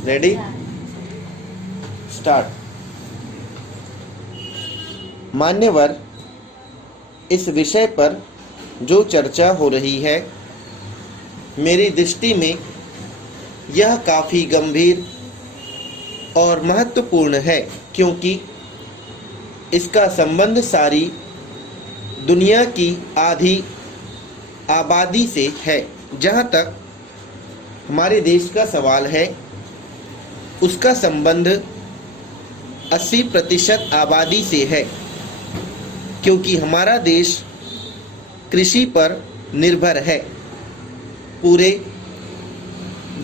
Ready start. मान्यवर, इस विषय पर जो चर्चा हो रही है, मेरी दृष्टि में यह काफ़ी गंभीर और महत्वपूर्ण है, क्योंकि इसका संबंध सारी दुनिया की आधी आबादी से है। जहाँ तक हमारे देश का सवाल है, उसका संबंध 80% आबादी से है, क्योंकि हमारा देश कृषि पर निर्भर है। पूरे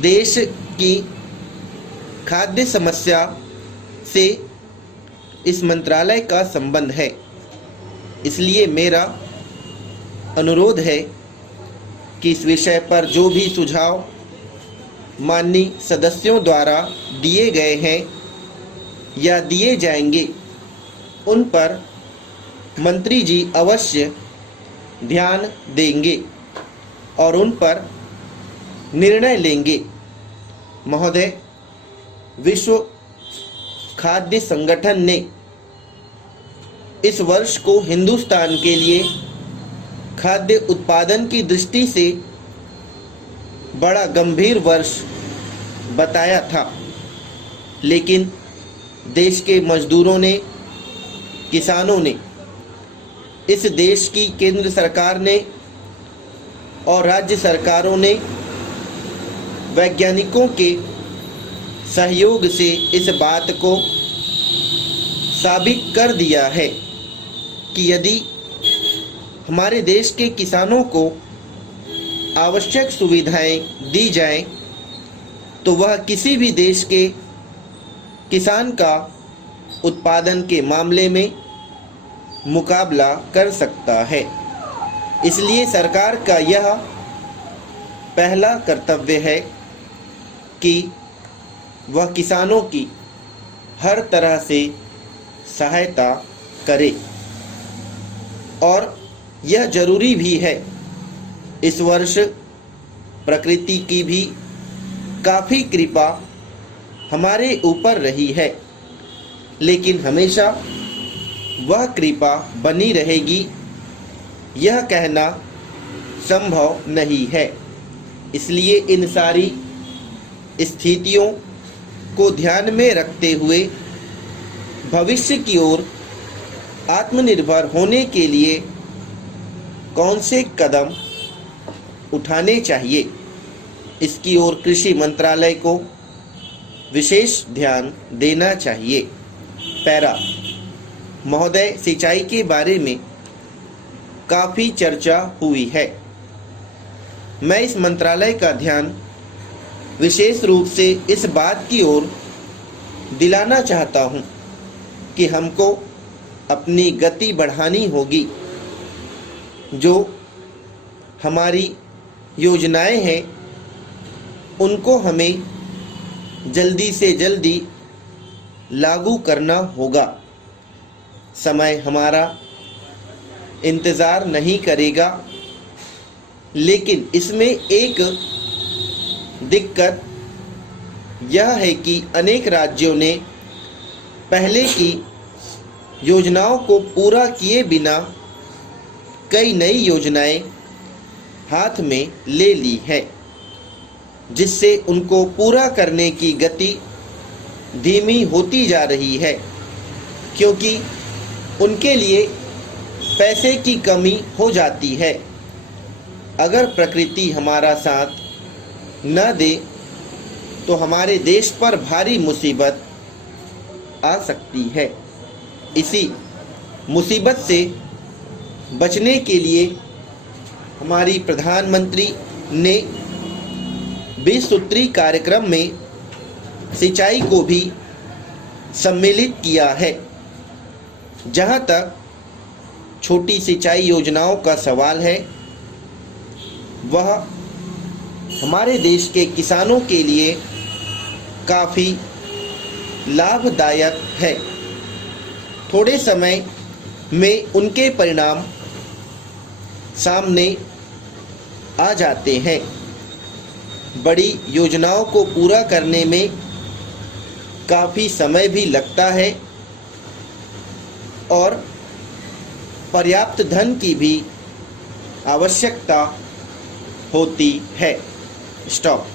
देश की खाद्य समस्या से इस मंत्रालय का संबंध है। इसलिए मेरा अनुरोध है कि इस विषय पर जो भी सुझाव माननीय सदस्यों द्वारा दिए गए हैं या दिए जाएंगे, उन पर मंत्री जी अवश्य ध्यान देंगे और उन पर निर्णय लेंगे। महोदय, विश्व खाद्य संगठन ने इस वर्ष को हिंदुस्तान के लिए खाद्य उत्पादन की दृष्टि से बड़ा गंभीर वर्ष बताया था, लेकिन देश के मजदूरों ने, किसानों ने, इस देश की केंद्र सरकार ने और राज्य सरकारों ने वैज्ञानिकों के सहयोग से इस बात को साबित कर दिया है कि यदि हमारे देश के किसानों को आवश्यक सुविधाएं दी जाएं, तो वह किसी भी देश के किसान का उत्पादन के मामले में मुकाबला कर सकता है। इसलिए सरकार का यह पहला कर्तव्य है कि वह किसानों की हर तरह से सहायता करे, और यह जरूरी भी है। इस वर्ष प्रकृति की भी काफ़ी कृपा हमारे ऊपर रही है, लेकिन हमेशा वह कृपा बनी रहेगी यह कहना संभव नहीं है। इसलिए इन सारी स्थितियों को ध्यान में रखते हुए भविष्य की ओर आत्मनिर्भर होने के लिए कौन से कदम उठाने चाहिए, इसकी ओर कृषि मंत्रालय को विशेष ध्यान देना चाहिए। पैरा। महोदय, सिंचाई के बारे में काफ़ी चर्चा हुई है। मैं इस मंत्रालय का ध्यान विशेष रूप से इस बात की ओर दिलाना चाहता हूँ कि हमको अपनी गति बढ़ानी होगी। जो हमारी योजनाएं हैं, उनको हमें जल्दी से जल्दी लागू करना होगा। समय हमारा इंतज़ार नहीं करेगा, लेकिन इसमें एक दिक्कत यह है कि अनेक राज्यों ने पहले की योजनाओं को पूरा किए बिना कई नई योजनाएं हाथ में ले ली है, जिससे उनको पूरा करने की गति धीमी होती जा रही है, क्योंकि उनके लिए पैसे की कमी हो जाती है। अगर प्रकृति हमारा साथ न दे तो हमारे देश पर भारी मुसीबत आ सकती है। इसी मुसीबत से बचने के लिए हमारी प्रधानमंत्री ने 20 सूत्री कार्यक्रम में सिंचाई को भी सम्मिलित किया है। जहां तक छोटी सिंचाई योजनाओं का सवाल है, वह हमारे देश के किसानों के लिए काफ़ी लाभदायक है। थोड़े समय में उनके परिणाम सामने आ जाते हैं। बड़ी योजनाओं को पूरा करने में काफ़ी समय भी लगता है और पर्याप्त धन की भी आवश्यकता होती है। स्टॉप।